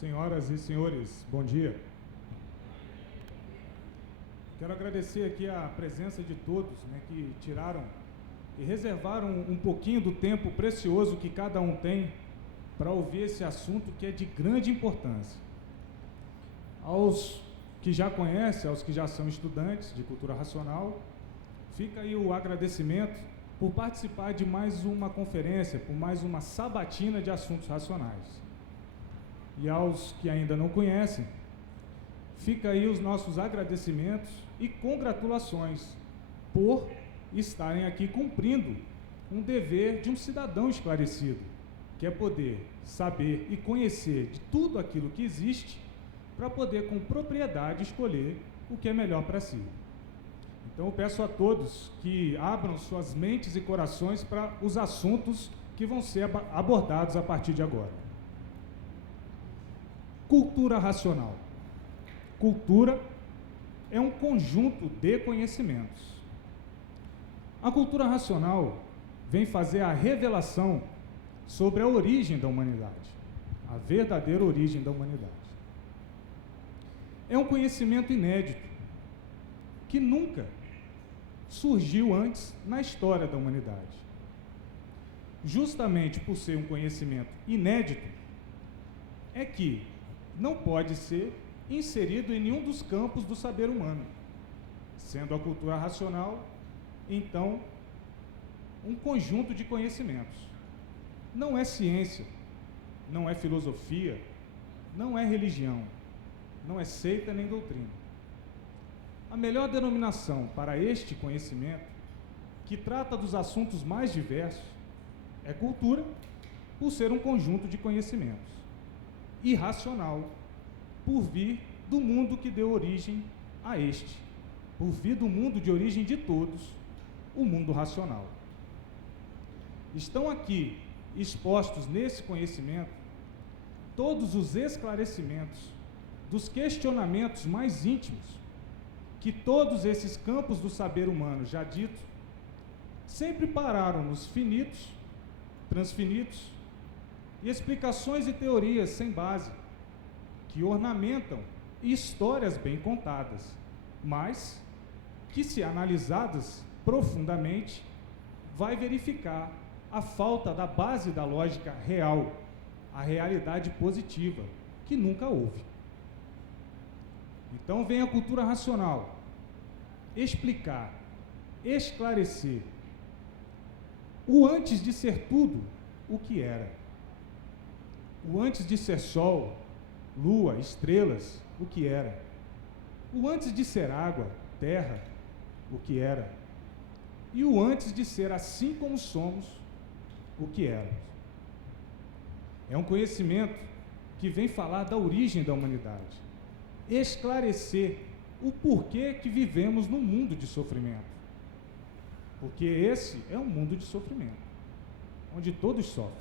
Senhoras e senhores, bom dia. Quero agradecer aqui a presença de todos, que tiraram e reservaram um pouquinho do tempo precioso que cada um tem para ouvir esse assunto que é de grande importância. Aos que já conhecem, aos que já são estudantes de cultura racional, fica aí o agradecimento por participar de mais uma conferência, por mais uma sabatina de assuntos racionais. E aos que ainda não conhecem, fica aí os nossos agradecimentos e congratulações por estarem aqui cumprindo um dever de um cidadão esclarecido, que é poder saber e conhecer de tudo aquilo que existe para poder com propriedade escolher o que é melhor para si. Então eu peço a todos que abram suas mentes e corações para os assuntos que vão ser abordados a partir de agora. Cultura racional. Cultura é um conjunto de conhecimentos. A cultura racional vem fazer a revelação sobre a origem da humanidade, a verdadeira origem da humanidade. É um conhecimento inédito, que nunca surgiu antes na história da humanidade. Justamente por ser um conhecimento inédito, é que não pode ser inserido em nenhum dos campos do saber humano, sendo a cultura racional, então, um conjunto de conhecimentos. Não é ciência, não é filosofia, não é religião, não é seita nem doutrina. A melhor denominação para este conhecimento, que trata dos assuntos mais diversos, é cultura, por ser um conjunto de conhecimentos. E racional, por vir do mundo que deu origem a este, por vir do mundo de origem de todos, o mundo racional. Estão aqui expostos nesse conhecimento todos os esclarecimentos dos questionamentos mais íntimos que todos esses campos do saber humano já dito sempre pararam nos finitos, transfinitos e explicações e teorias sem base que ornamentam histórias bem contadas, mas que, se analisadas profundamente, vai verificar a falta da base da lógica real, a realidade positiva, que nunca houve. Então vem a cultura racional explicar, esclarecer o antes de ser tudo o que era. O antes de ser sol, lua, estrelas, o que era. O antes de ser água, terra, o que era. E o antes de ser assim como somos, o que éramos. É um conhecimento que vem falar da origem da humanidade, esclarecer o porquê que vivemos num mundo de sofrimento. Porque esse é um mundo de sofrimento, onde todos sofrem.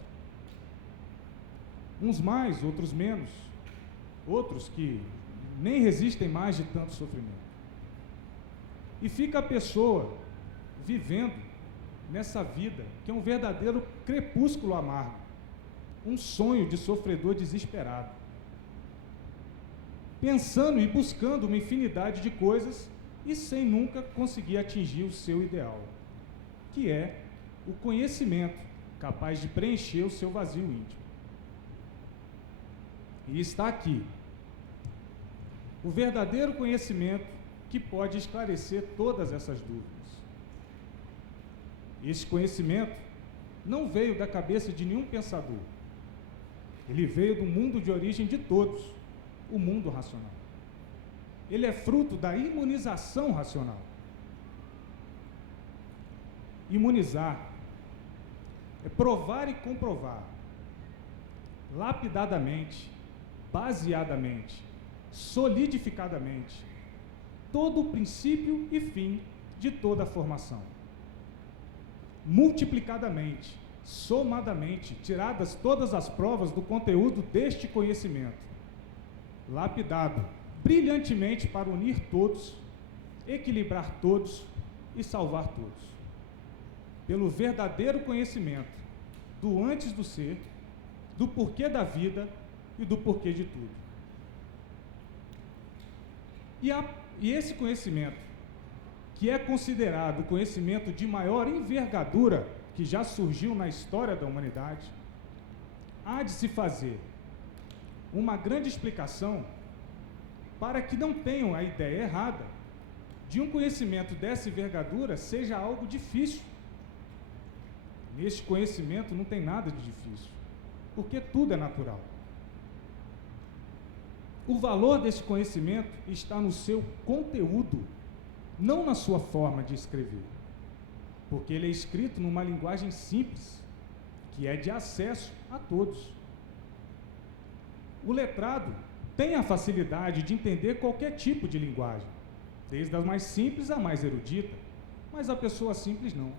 Uns mais, outros menos, outros que nem resistem mais de tanto sofrimento. E fica a pessoa vivendo nessa vida, que é um verdadeiro crepúsculo amargo, um sonho de sofredor desesperado, pensando e buscando uma infinidade de coisas e sem nunca conseguir atingir o seu ideal, que é o conhecimento capaz de preencher o seu vazio íntimo. E está aqui o verdadeiro conhecimento que pode esclarecer todas essas dúvidas. Esse conhecimento não veio da cabeça de nenhum pensador. Ele veio do mundo de origem de todos, o mundo racional. Ele é fruto da imunização racional. Imunizar é provar e comprovar, lapidadamente, baseadamente, solidificadamente, todo o princípio e fim de toda a formação. Multiplicadamente, somadamente, tiradas todas as provas do conteúdo deste conhecimento, lapidado brilhantemente para unir todos, equilibrar todos e salvar todos. Pelo verdadeiro conhecimento do antes do ser, do porquê da vida e do porquê de tudo. E esse conhecimento, que é considerado o conhecimento de maior envergadura que já surgiu na história da humanidade, há de se fazer uma grande explicação para que não tenham a ideia errada de um conhecimento dessa envergadura seja algo difícil. Neste conhecimento não tem nada de difícil, porque tudo é natural. O valor desse conhecimento está no seu conteúdo, não na sua forma de escrever, porque ele é escrito numa linguagem simples, que é de acesso a todos. O letrado tem a facilidade de entender qualquer tipo de linguagem, desde a mais simples à mais erudita, mas a pessoa simples não.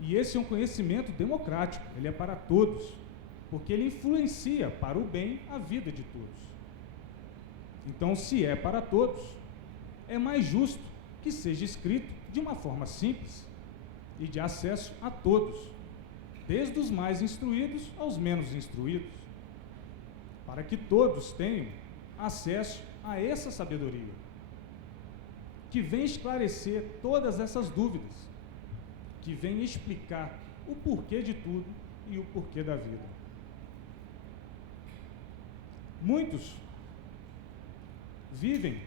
E esse é um conhecimento democrático, ele é para todos, porque ele influencia para o bem a vida de todos. Então, se é para todos, é mais justo que seja escrito de uma forma simples e de acesso a todos, desde os mais instruídos aos menos instruídos, para que todos tenham acesso a essa sabedoria, que vem esclarecer todas essas dúvidas, que vem explicar o porquê de tudo e o porquê da vida. Muitos vivem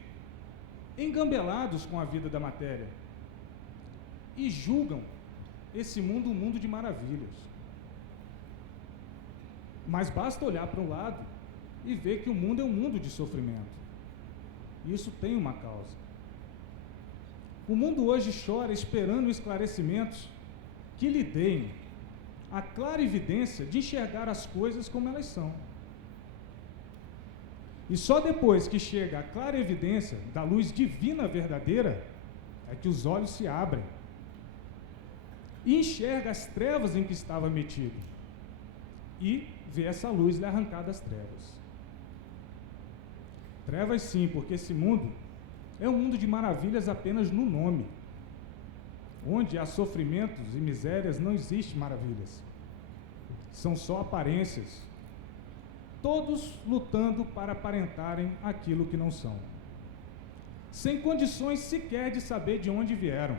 engambelados com a vida da matéria e julgam esse mundo um mundo de maravilhas. Mas basta olhar para um lado e ver que o mundo é um mundo de sofrimento. Isso tem uma causa. O mundo hoje chora esperando esclarecimentos que lhe deem a clara evidência de enxergar as coisas como elas são. E só depois que chega a clara evidência da luz divina verdadeira, é que os olhos se abrem e enxerga as trevas em que estava metido e vê essa luz lhe arrancar das trevas. Trevas sim, porque esse mundo é um mundo de maravilhas apenas no nome. Onde há sofrimentos e misérias não existe maravilhas. São só aparências. Todos lutando para aparentarem aquilo que não são, sem condições sequer de saber de onde vieram.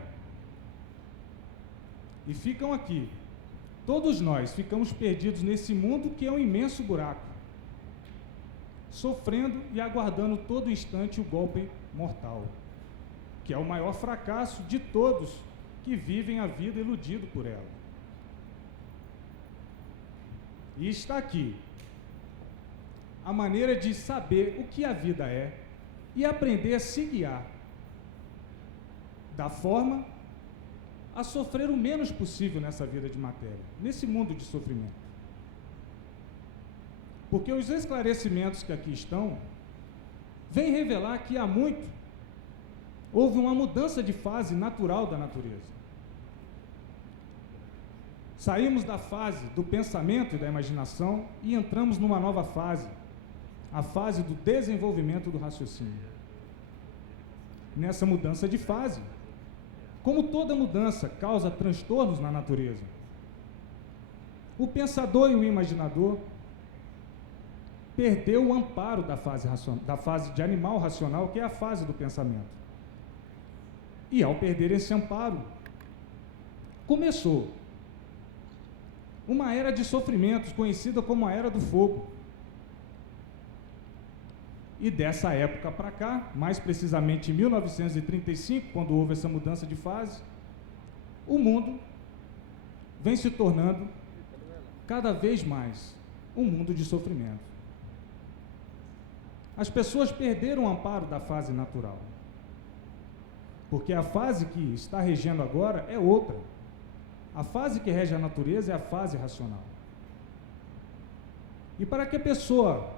E ficam aqui. Todos nós ficamos perdidos nesse mundo que é um imenso buraco, sofrendo e aguardando todo instante o golpe mortal, que é o maior fracasso de todos que vivem a vida iludido por ela. E está aqui a maneira de saber o que a vida é e aprender a se guiar da forma a sofrer o menos possível nessa vida de matéria, nesse mundo de sofrimento. Porque os esclarecimentos que aqui estão vêm revelar que há muito houve uma mudança de fase natural da natureza. Saímos da fase do pensamento e da imaginação e entramos numa nova fase, a fase do desenvolvimento do raciocínio. Nessa mudança de fase, como toda mudança causa transtornos na natureza, o pensador e o imaginador perdeu o amparo da fase de animal racional, que é a fase do pensamento. E ao perder esse amparo, começou uma era de sofrimentos, conhecida como a Era do Fogo. E dessa época para cá, mais precisamente em 1935, quando houve essa mudança de fase, o mundo vem se tornando cada vez mais um mundo de sofrimento. As pessoas perderam o amparo da fase natural, porque a fase que está regendo agora é outra. A fase que rege a natureza é a fase racional. E para que a pessoa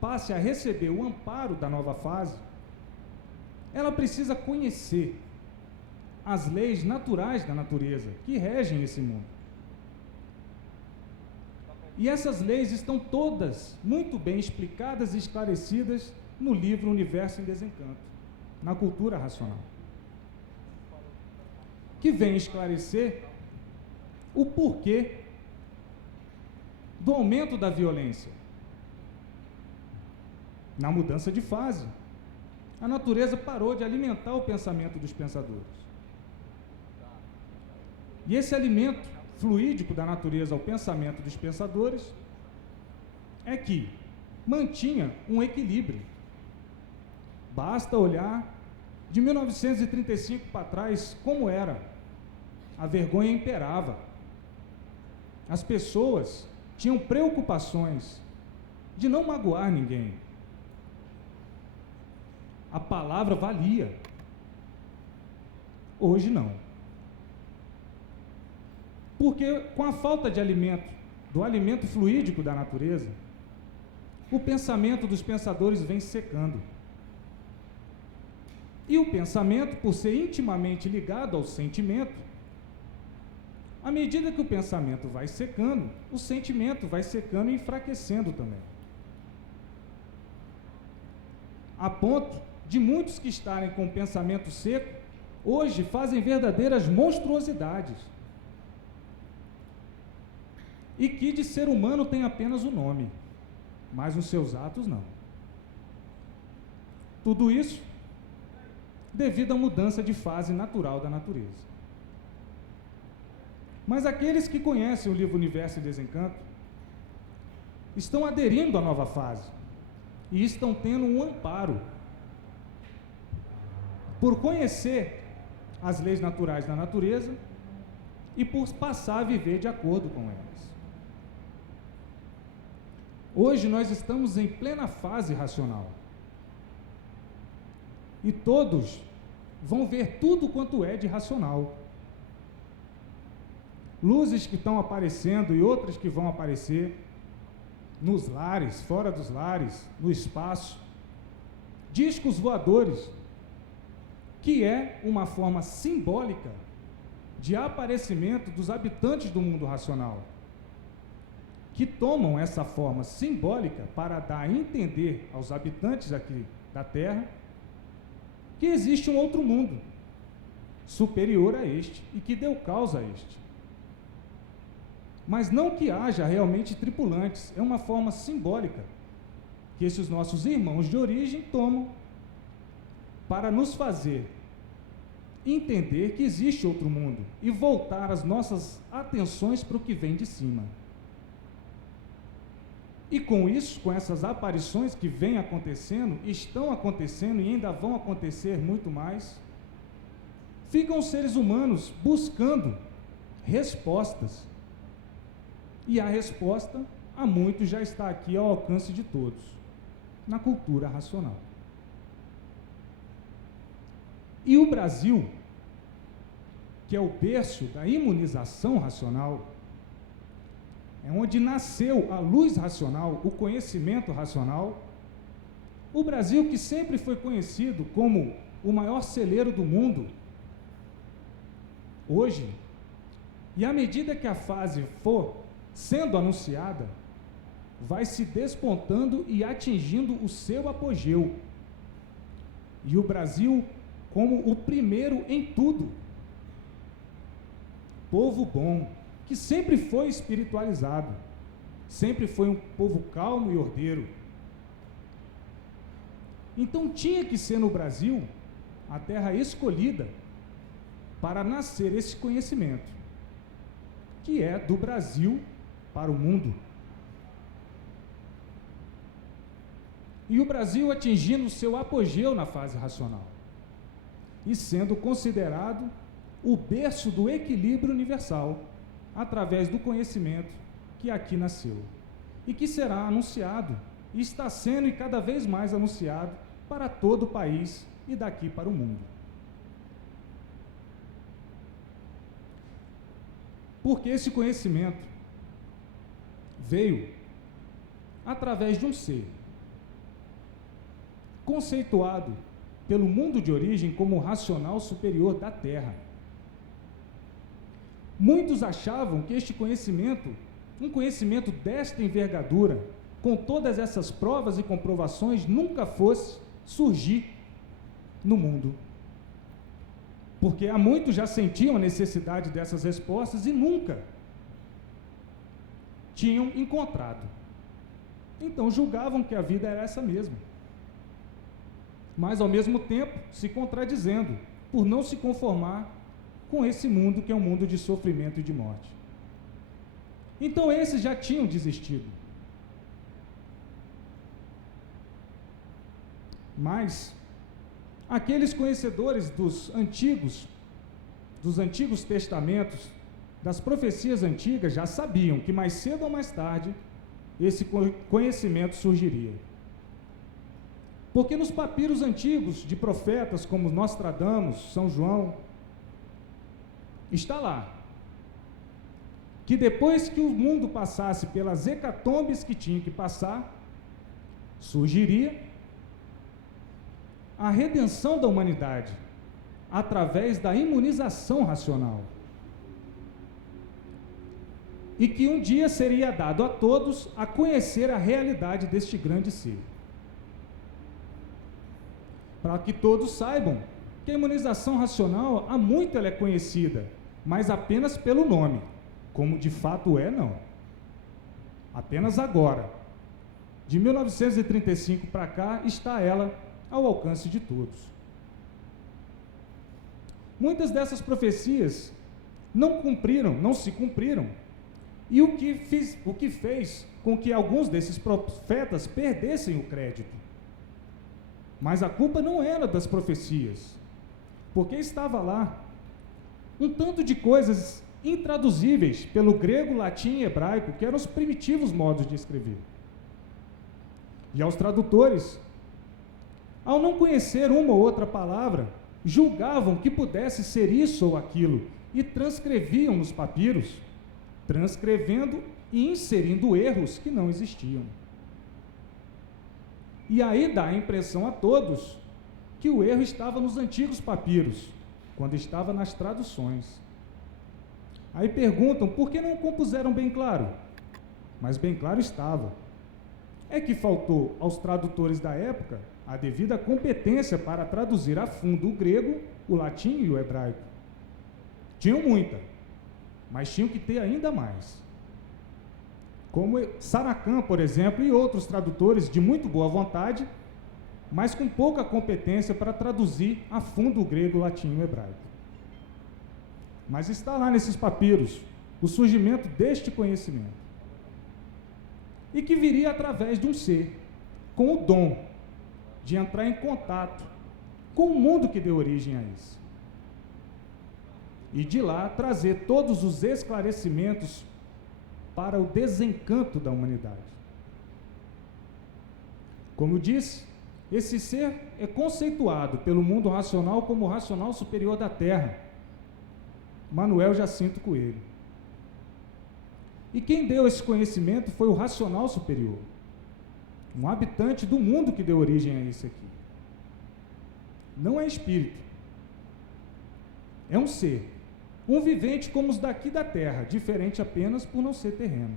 passe a receber o amparo da nova fase, ela precisa conhecer as leis naturais da natureza que regem esse mundo. E essas leis estão todas muito bem explicadas e esclarecidas no livro Universo em Desencanto, na cultura racional, que vem esclarecer o porquê do aumento da violência, na mudança de fase. A natureza parou de alimentar o pensamento dos pensadores. E esse alimento fluídico da natureza ao pensamento dos pensadores é que mantinha um equilíbrio. Basta olhar de 1935 para trás como era. A vergonha imperava. As pessoas tinham preocupações de não magoar ninguém. A palavra valia. Hoje não. Porque com a falta de alimento, do alimento fluídico da natureza, o pensamento dos pensadores vem secando. E o pensamento, por ser intimamente ligado ao sentimento, à medida que o pensamento vai secando, o sentimento vai secando e enfraquecendo também. A ponto de muitos que estarem com o pensamento seco, hoje fazem verdadeiras monstruosidades. E que de ser humano tem apenas o nome, mas os seus atos não. Tudo isso devido à mudança de fase natural da natureza. Mas aqueles que conhecem o livro Universo e Desencanto estão aderindo à nova fase e estão tendo um amparo por conhecer as leis naturais da natureza e por passar a viver de acordo com elas. Hoje nós estamos em plena fase racional. E todos vão ver tudo quanto é de racional. Luzes que estão aparecendo e outras que vão aparecer nos lares, fora dos lares, no espaço. Discos voadores, que é uma forma simbólica de aparecimento dos habitantes do mundo racional, que tomam essa forma simbólica para dar a entender aos habitantes aqui da Terra que existe um outro mundo superior a este e que deu causa a este. Mas não que haja realmente tripulantes, é uma forma simbólica que esses nossos irmãos de origem tomam para nos fazer entender que existe outro mundo e voltar as nossas atenções para o que vem de cima. E com isso, com essas aparições que vêm acontecendo, estão acontecendo e ainda vão acontecer muito mais, ficam os seres humanos buscando respostas. E a resposta, a muitos, já está aqui ao alcance de todos, na cultura racional. E o Brasil, que é o berço da imunização racional, é onde nasceu a luz racional, o conhecimento racional. O Brasil, que sempre foi conhecido como o maior celeiro do mundo, hoje, e à medida que a fase for sendo anunciada, vai se despontando e atingindo o seu apogeu. E o Brasil, como o primeiro em tudo, povo bom, que sempre foi espiritualizado, sempre foi um povo calmo e ordeiro. Então tinha que ser no Brasil a terra escolhida para nascer esse conhecimento, que é do Brasil para o mundo. E o Brasil atingindo o seu apogeu na fase racional e sendo considerado o berço do equilíbrio universal, através do conhecimento que aqui nasceu e que será anunciado, e está sendo e cada vez mais anunciado para todo o país e daqui para o mundo. Porque esse conhecimento veio através de um ser conceituado pelo mundo de origem como o racional superior da Terra. Muitos achavam que este conhecimento, um conhecimento desta envergadura, com todas essas provas e comprovações, nunca fosse surgir no mundo. Porque há muitos já sentiam a necessidade dessas respostas e nunca tinham encontrado. Então julgavam que a vida era essa mesma. mas ao mesmo tempo se contradizendo, por não se conformar com esse mundo que é um mundo de sofrimento e de morte. Então esses já tinham desistido. Mas aqueles conhecedores dos antigos testamentos, das profecias antigas, já sabiam que mais cedo ou mais tarde esse conhecimento surgiria. Porque nos papiros antigos de profetas como Nostradamus, São João, está lá que depois que o mundo passasse pelas hecatombes que tinha que passar, surgiria a redenção da humanidade através da imunização racional. E que um dia seria dado a todos a conhecer a realidade deste grande ser. Para que todos saibam que a imunização racional, há muito ela é conhecida, mas apenas pelo nome, como de fato é, não. Apenas agora, de 1935 para cá, está ela ao alcance de todos. Muitas dessas profecias não se cumpriram, e o que fez com que alguns desses profetas perdessem o crédito. Mas a culpa não era das profecias, porque estava lá um tanto de coisas intraduzíveis pelo grego, latim e hebraico, que eram os primitivos modos de escrever. E aos tradutores, ao não conhecer uma ou outra palavra, julgavam que pudesse ser isso ou aquilo, e transcreviam nos papiros, transcrevendo e inserindo erros que não existiam. E aí dá a impressão a todos que o erro estava nos antigos papiros, quando estava nas traduções. Aí perguntam, por que não compuseram bem claro? Mas bem claro estava. É que faltou aos tradutores da época a devida competência para traduzir a fundo o grego, o latim e o hebraico. Tinham muita, mas tinham que ter ainda mais. Como Saracan, por exemplo, e outros tradutores de muito boa vontade, mas com pouca competência para traduzir a fundo o grego, o latim e o hebraico. Mas está lá nesses papiros o surgimento deste conhecimento, e que viria através de um ser com o dom de entrar em contato com o mundo que deu origem a isso, e de lá trazer todos os esclarecimentos para o desencanto da humanidade. Como eu disse, esse ser é conceituado pelo mundo racional como o racional superior da Terra, Manuel Jacinto Coelho. E quem deu esse conhecimento foi o racional superior, um habitante do mundo que deu origem a isso aqui. Não é espírito, é um ser, um vivente como os daqui da Terra, diferente apenas por não ser terreno.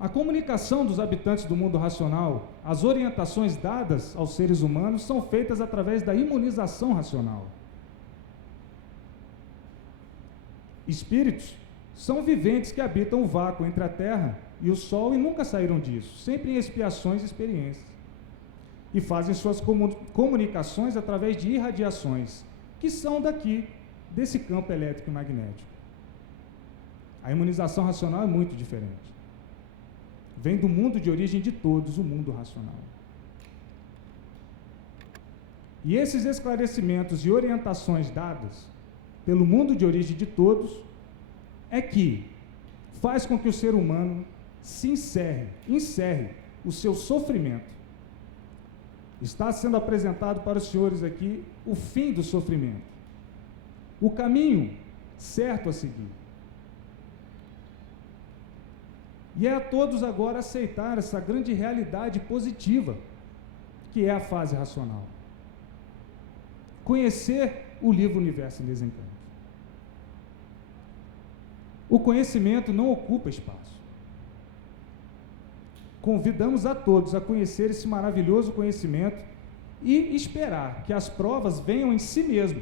A comunicação dos habitantes do mundo racional, as orientações dadas aos seres humanos são feitas através da imunização racional. Espíritos são viventes que habitam o vácuo entre a Terra e o Sol e nunca saíram disso, sempre em expiações e experiências. E fazem suas comunicações através de irradiações, que são daqui, desse campo elétrico e magnético. A imunização racional é muito diferente. Vem do mundo de origem de todos, o mundo racional. E esses esclarecimentos e orientações dadas pelo mundo de origem de todos é que faz com que o ser humano se encerre o seu sofrimento. Está sendo apresentado para os senhores aqui o fim do sofrimento, o caminho certo a seguir. E é a todos agora aceitar essa grande realidade positiva, que é a fase racional. Conhecer o livro Universo em Desencanto. O conhecimento não ocupa espaço. Convidamos a todos a conhecer esse maravilhoso conhecimento e esperar que as provas venham em si mesmo,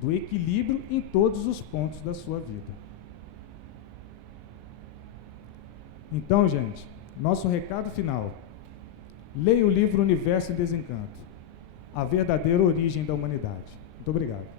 do equilíbrio em todos os pontos da sua vida. Então, gente, nosso recado final Leia o livro Universo em Desencanto, a verdadeira origem da humanidade. Muito obrigado.